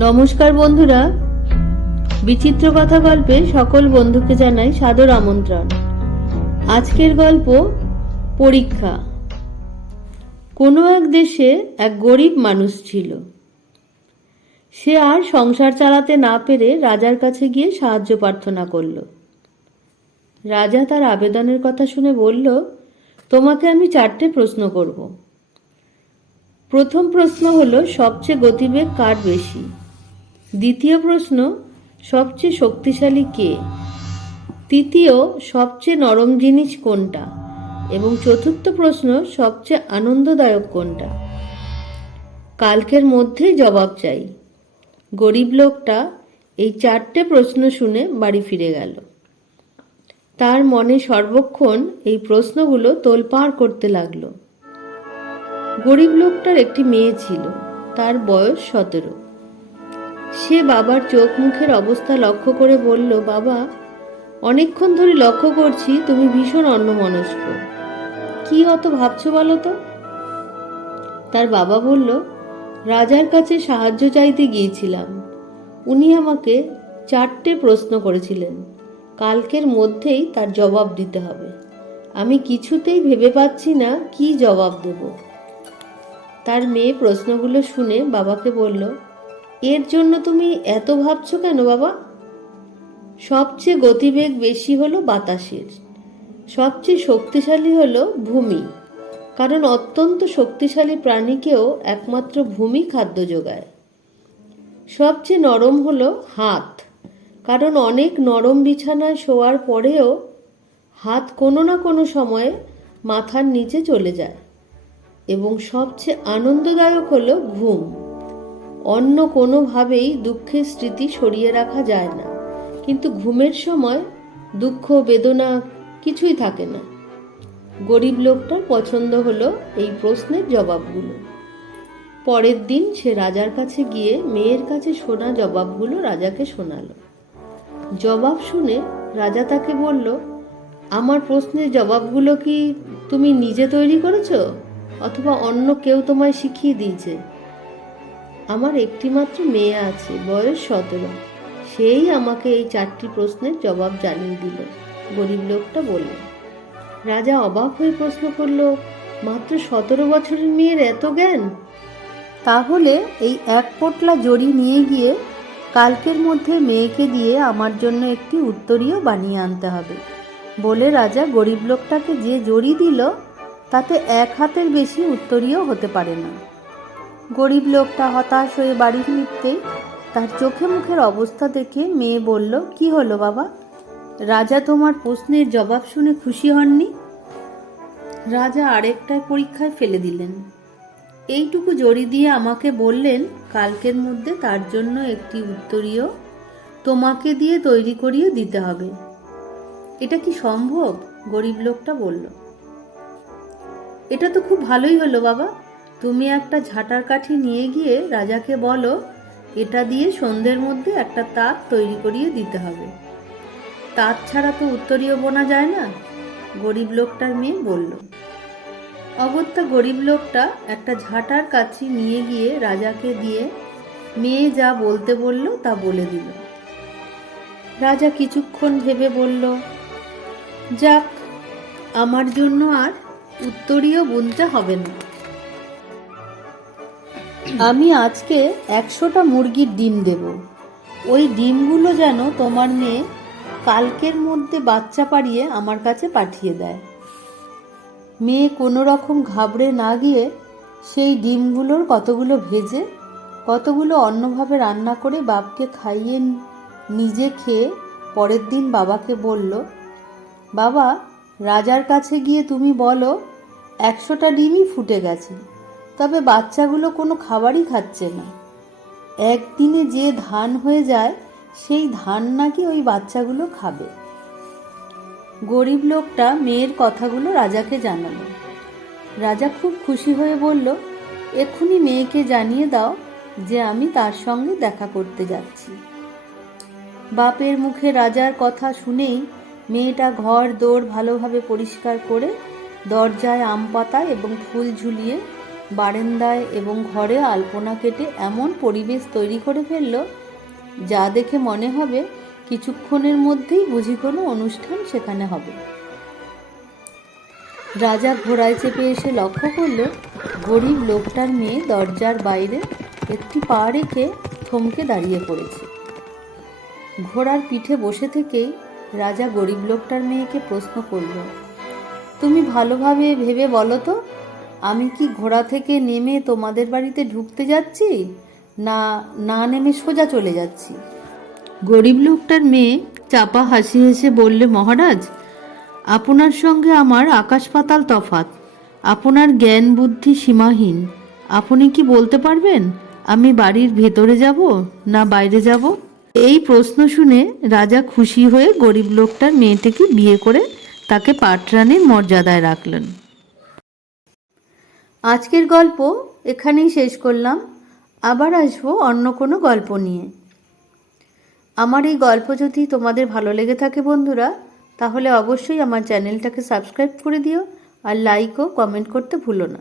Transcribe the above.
নমস্কার বন্ধুরা, বিচিত্র কথা গল্পে সকল বন্ধুকে জানাই সাদর আমন্ত্রণ। আজকের গল্প পরীক্ষা। কোনো এক দেশে এক গরিব মানুষ ছিল। সে আর সংসার চালাতে না পেরে রাজার কাছে গিয়ে সাহায্য প্রার্থনা করল। রাজা তার আবেদনের কথা শুনে বলল, তোমাকে আমি 4টে প্রশ্ন করব। প্রথম প্রশ্ন হলো, সবচেয়ে গতিবেগ কার বেশি? দ্বিতীয় প্রশ্ন, সবচেয়ে শক্তিশালী কে? তৃতীয়, সবচেয়ে নরম জিনিস কোনটা? এবং চতুর্থ প্রশ্ন, সবচেয়ে আনন্দদায়ক কোনটা? কালকের মধ্যেই জবাব চাই। গরিব লোকটা এই 4টে প্রশ্ন শুনে বাড়ি ফিরে গেল। তার মনে সর্বক্ষণ এই প্রশ্নগুলো তোলপাড় করতে লাগলো। গরিব লোকটার একটি মেয়ে ছিল, তার বয়স 17। সে বাবার চোখ মুখের অবস্থা লক্ষ্য করে বলল, বাবা, অনেকক্ষণ ধরে লক্ষ্য করছি তুমি ভীষণ অন্যমনস্ক। কি অত ভাবছো বলো তো? তার বাবা বলল, রাজার কাছে সাহায্য চাইতে গিয়েছিলাম। উনি আমাকে 4টে প্রশ্ন করেছিলেন, কালকের মধ্যেই তার জবাব দিতে হবে। আমি কিছুতেই ভেবে পাচ্ছি না কি জবাব দেব। তার মেয়ে প্রশ্নগুলো শুনে বাবাকে বলল, এর জন্য তুমি এত ভাবছো কেন বাবা? সবচেয়ে গতিবেগ বেশি হলো বাতাসের, সবচেয়ে শক্তিশালী হলো ভূমি, কারণ অত্যন্ত শক্তিশালী প্রাণীকেও একমাত্র ভূমি খাদ্য যোগায়। সবচেয়ে নরম হলো হাত, কারণ অনেক নরম বিছানায় শোয়ার পরেও হাত কোনো না কোনো সময়ে মাথার নিচে চলে যায়। এবং সবচেয়ে আনন্দদায়ক হলো ঘুম। অন্য কোনোভাবেই দুঃখের স্মৃতি সরিয়ে রাখা যায় না, কিন্তু ঘুমের সময় দুঃখ বেদনা কিছুই থাকে না। গরিব লোকটার পছন্দ হলো এই প্রশ্নের জবাবগুলো। পরের দিন সে রাজার কাছে গিয়ে মেয়ের কাছে শোনা জবাবগুলো রাজাকে শোনালো। জবাব শুনে রাজা তাকে বলল, আমার প্রশ্নের জবাবগুলো কি তুমি নিজে তৈরি করেছো, অথবা অন্য কেউ তোমায় শিখিয়ে দিয়েছে? আমার একটিমাত্র মেয়ে আছে, বয়স 17। সেই আমাকে এই 4টি প্রশ্নের জবাব জানিয়ে দিল, গরিব লোকটা বলল। রাজা অবাক হয়ে প্রশ্ন করল, মাত্র 17 বছরের মেয়ের এত জ্ঞান? তাহলে এই এক পোটলা জড়ি নিয়ে গিয়ে কালকের মধ্যে মেয়েকে দিয়ে আমার জন্য একটি উত্তরীয় বানিয়ে আনতে হবে, বলে রাজা গরিব লোকটাকে যে জড়ি দিল তাতে 1 হাতের বেশি উত্তরীয় হতে পারে না। গরিব লোকটা হতাশ হয়ে বাড়ি ফিরতেই তার চোখে মুখের অবস্থা দেখে মেয়ে বলল, কি হলো বাবা? রাজা তোমার প্রশ্নের জবাব শুনে খুশি হননি? রাজা আরেকটা পরীক্ষায় ফেলে দিলেন। এইটুকু জড়ি দিয়ে আমাকে বললেন কালকের মধ্যে তার জন্য একটি উত্তরীয় তোমাকে দিয়ে তৈরি করিয়ে দিতে হবে। এটা কি সম্ভব? গরিব লোকটা বলল। এটা তো খুব ভালোই হলো বাবা। তুমি একটা ঝাঁটার কাঠি নিয়ে গিয়ে রাজাকে বলো এটা দিয়ে সন্ধ্যের মধ্যে একটা তাক তৈরি করিয়ে দিতে হবে। তাক ছাড়া তো উত্তরীয় বোনা যায় না, গরিব লোকটার মেয়ে বলল। অগত্যা গরিব লোকটা একটা ঝাঁটার কাঠি নিয়ে গিয়ে রাজাকে দিয়ে মেয়ে যা বলতে বলল তা বলে দিল। রাজা কিছুক্ষণ ভেবে বলল, যাক, আমার জন্য আর উত্তরীয় বুনতে হবে না। আমি আজকে 100টা মুরগির ডিম দেব। ওই ডিমগুলো যেন তোমার মেয়ে কালকের মধ্যে বাচ্চা পাড়িয়ে আমার কাছে পাঠিয়ে দেয়। মেয়ে কোনো রকম ঘাবড়ে না গিয়ে সেই ডিমগুলোর কতগুলো ভেজে কতগুলো অন্যভাবে রান্না করে বাপকে খাইয়ে নিজে খেয়ে পরের দিন বাবাকে বলল, বাবা, রাজার কাছে গিয়ে তুমি বলো 100টা ডিমই ফুটে গেছে, তবে বাচ্চাগুলো কোনো খাবারই খাচ্ছে না। একদিনে যে ধান হয়ে যায় সেই ধান নাকি ওই বাচ্চাগুলো খাবে। গরিব লোকটা মেয়ের কথাগুলো রাজাকে জানালো। রাজা খুব খুশি হয়ে বলল, এক্ষুনি মেয়েকে জানিয়ে দাও যে আমি তার সঙ্গে দেখা করতে যাচ্ছি। বাপের মুখে রাজার কথা শুনেই মেয়েটা ঘর দোর ভালোভাবে পরিষ্কার করে দরজায় আম পাতা এবং ফুল ঝুলিয়ে বারান্দায় এবং ঘরে আলপনা কেটে এমন পরিবেশ তৈরি করে ফেলল, যা দেখে মনে হবে কিছুক্ষণের মধ্যেই বুঝি কোনো অনুষ্ঠান সেখানে হবে। রাজা ঘোড়ায় চেপে এসে লক্ষ্য করল গরিব লোকটার মেয়ে দরজার বাইরে একটি পা রেখে থমকে দাঁড়িয়ে পড়েছে। ঘোড়ার পিঠে বসে থেকেই রাজা গরিব লোকটার মেয়েকে প্রশ্ন করল, তুমি ভালোভাবে ভেবে বলো তো, আমি কি ঘোড়া থেকে নেমে তোমাদের বাড়িতে ঢুকতে যাচ্ছি, না না নেমে সোজা চলে যাচ্ছি? গরিব লোকটার মেয়ে চাপা হাসি হেসে বললে, মহারাজ, আপনার সঙ্গে আমার আকাশ পাতাল তফাৎ। আপনার জ্ঞান বুদ্ধি সীমাহীন। আপনি কি বলতে পারবেন আমি বাড়ির ভেতরে যাব না বাইরে যাব? এই প্রশ্ন শুনে রাজা খুশি হয়ে গরিব লোকটার মেয়েটিকে বিয়ে করে তাকে পাটরানীর মর্যাদায় রাখলেন। আজকের গল্প এখানেই শেষ করলাম। আবার আসবো অন্য কোনো গল্প নিয়ে। আমার এই গল্প যদি তোমাদের ভালো লেগে থাকে বন্ধুরা, তাহলে অবশ্যই আমার চ্যানেলটাকে সাবস্ক্রাইব করে দিও আর লাইক ও কমেন্ট করতে ভুলো না।